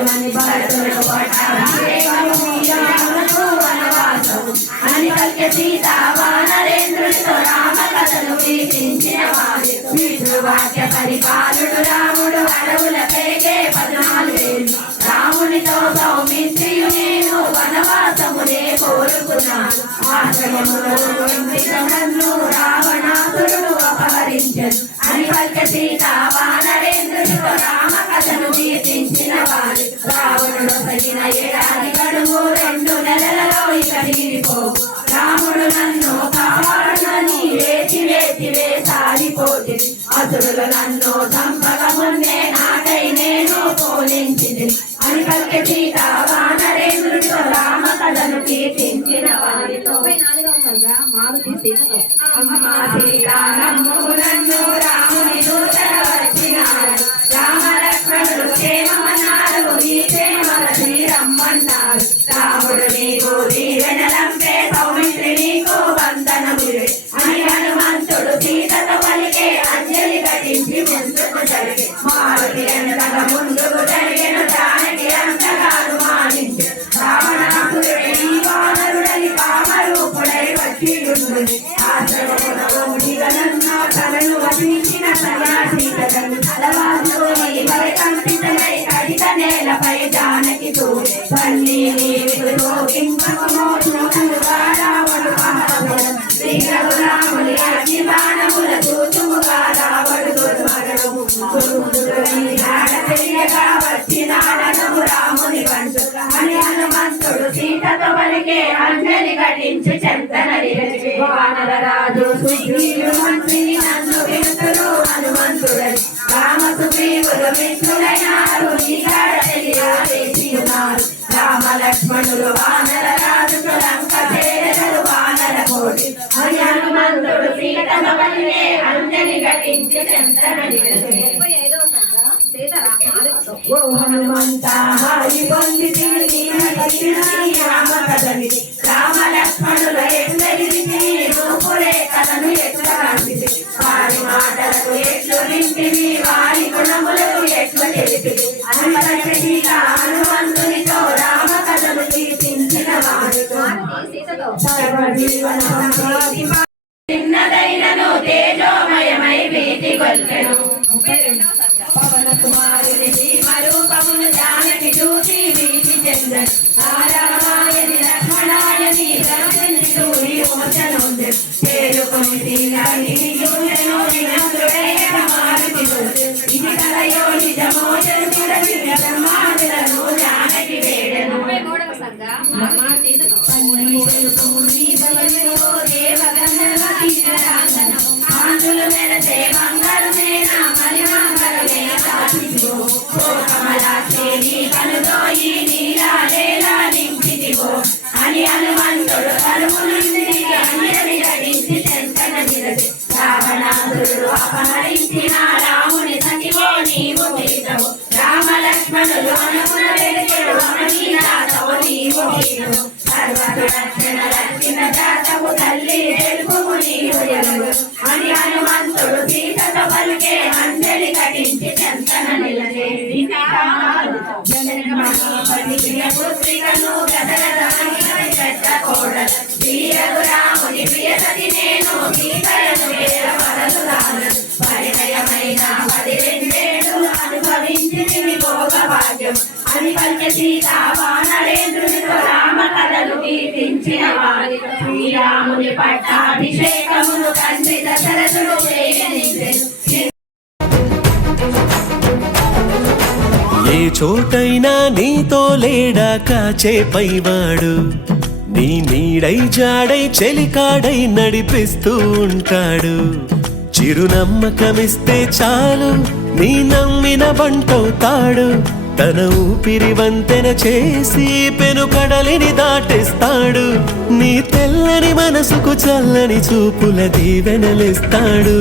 నిజమని భరతులకు వనవాసము అని పలికే సీత వానరేంద్రుడితో రామ కథను కీర్తించిన వారి పితృవాక్య పరిపాలుడు రాముడు అడవుల పేగే 14 రామునితో సౌమిత్రియు నేను వనవాసమునే కోరుకున్నాను ఆశ్రమములో నన్ను రావణాసురుడు అపహరించను అని పలికే సీత వానరేంద్రుడితో రామ కథను కీర్తించిన వారు రావణుడు తగిన ఏడాది గడువు 2 నెలలలో ఇక తీరిపోవు రాముడు నన్ను కాపాడునని వేచి వేసారిపోతే అసురులు నన్ను చంపక ముందే నాకై నేను పోలించింది అని పలికే సీత వానరేంద్రుడితో రామ కథను కీర్తించిన వారితో 44వ మారుతి సీతతో అమ్మ సీత నమ్ము నన్ను రాముని దూతల వచ్చినాడు రామ లక్ష్మణుడు క్షేమమన్నారు ఈ క్షేమల శ్రీరమ్మన్నారు రాముడు నీకు దీవెనలంపే సౌమిత్రి నీకు వందనములే అని హనుమంతుడు సీతతో పలికే అంజలి ఘటించి ముందుకు జరిగే మారుతి ఎంతగా ముందుకు జరిగెను జానకి అంతగా అనుమానించు రావణాసురుడే ఈ వానరుడని కామరూపుడై వచ్చి ఉంటుంది ఆశ్రమమునో తలను వసించిన సన్యాసీకలను అలవాసుని పరికంపితమై కడిత నేలపై జానకి తూడే పల్లి నీవితో కింపకమో చూచుగా రావడు పహరములను శ్రీరఘురాముని అగ్ని బాణముల చూచుముగా రావడు దుర్మగడు తెలియగా వచ్చినాడను రాముని వంచు అని హనుమంతుడు సీతతో పలికే అంజలి ఘటించి చెంతన వానర రాజు సుగ్రీవుడు మంత్రిని నన్ను వినుతురు హనుమంతుడని రామ సుగ్రీవులు మిత్రులైనారు నీకాడ తెలియజేసియున్నారు రామ లక్ష్మణులు వానర రాజుకు లంక చేరెదరు వానర కోటి అని హనుమంతుడు సీతతో పలికే అంజలి ఘటించి చెంతన ఓ హనుమంత హాయి పొందితి రామ కథని రామ లక్ష్మణుల ఎట్లగిరితి రూపురే కథను ఎట్లా రాసిది వారి మాటలకు ఎట్లు నింపివి వారి గుణములకు ఎట్లు తెలిపిది అని హనుమంతునితో రామ కథను కీర్తించిన వారితో సర్వజీవన చిన్నదైనను తేజోమయమై వీటి గొల్పెను పవన కుమారుని భీమరూపమును జానకి చూసి వీటి చెందను రామాయని లక్ష్మణాయని రమణి సూరి మోచనుంది చేరుకొని సీతాని చూడెను వినమ్రుడైన మారుతి ఇది కలయో నిజమో జరుగుడని బ్రహ్మాదులను జానకి వేడెను ఆంధ్రులు మెరసే బంగారు మేనా మరి మంగళమే సాధించు ఓ కమలాక్షి నీ కనుదోయి నీలాలేలా నింపిదివో అని హనుమంతుడు కలుపు నుండి అంజలి ఘటించి చెంతన నిలది రావణాసురుడు అపహరించిన రాముని సతివో నీవు తీతవు రామ లక్ష్మణులు అనుకుల వెలికెడు అమనీనాథవు నీవు తీయవు సర్వసురక్షణ రక్షణ జాతవు తల్లి తెలుపుము నీవు ఎలుగు అని హనుమంతుడు సీతతో పలికే అంజలి ఘటించి చెంతన నిలదే పుత్రికను శ్రీరఘురాముని ప్రియ సతి నేను సీతలను వేరవరదుగాను పరిణయమైన 12 అనుభవించి భోగ భాగ్యం అని పలికే సీత వానరేంద్రునితో రామ కథను కీర్తించిన వారి శ్రీరాముని పట్టాభిషేకమును తండ్రి దశరథుడు చేయనించెను ఏ చోటైనా నీతో లేడా కాచే పైవాడు నీ నీడై జాడై చెలికాడై నడిపిస్తూ ఉంటాడు చిరునమ్మకమిస్తే చాలు నీ నమ్మిన బంటవుతాడు తన ఊపిరి వంతెన చేసి పెను కడలిని దాటిస్తాడు నీ తెల్లని మనసుకు చల్లని చూపుల దీవెనలిస్తాడు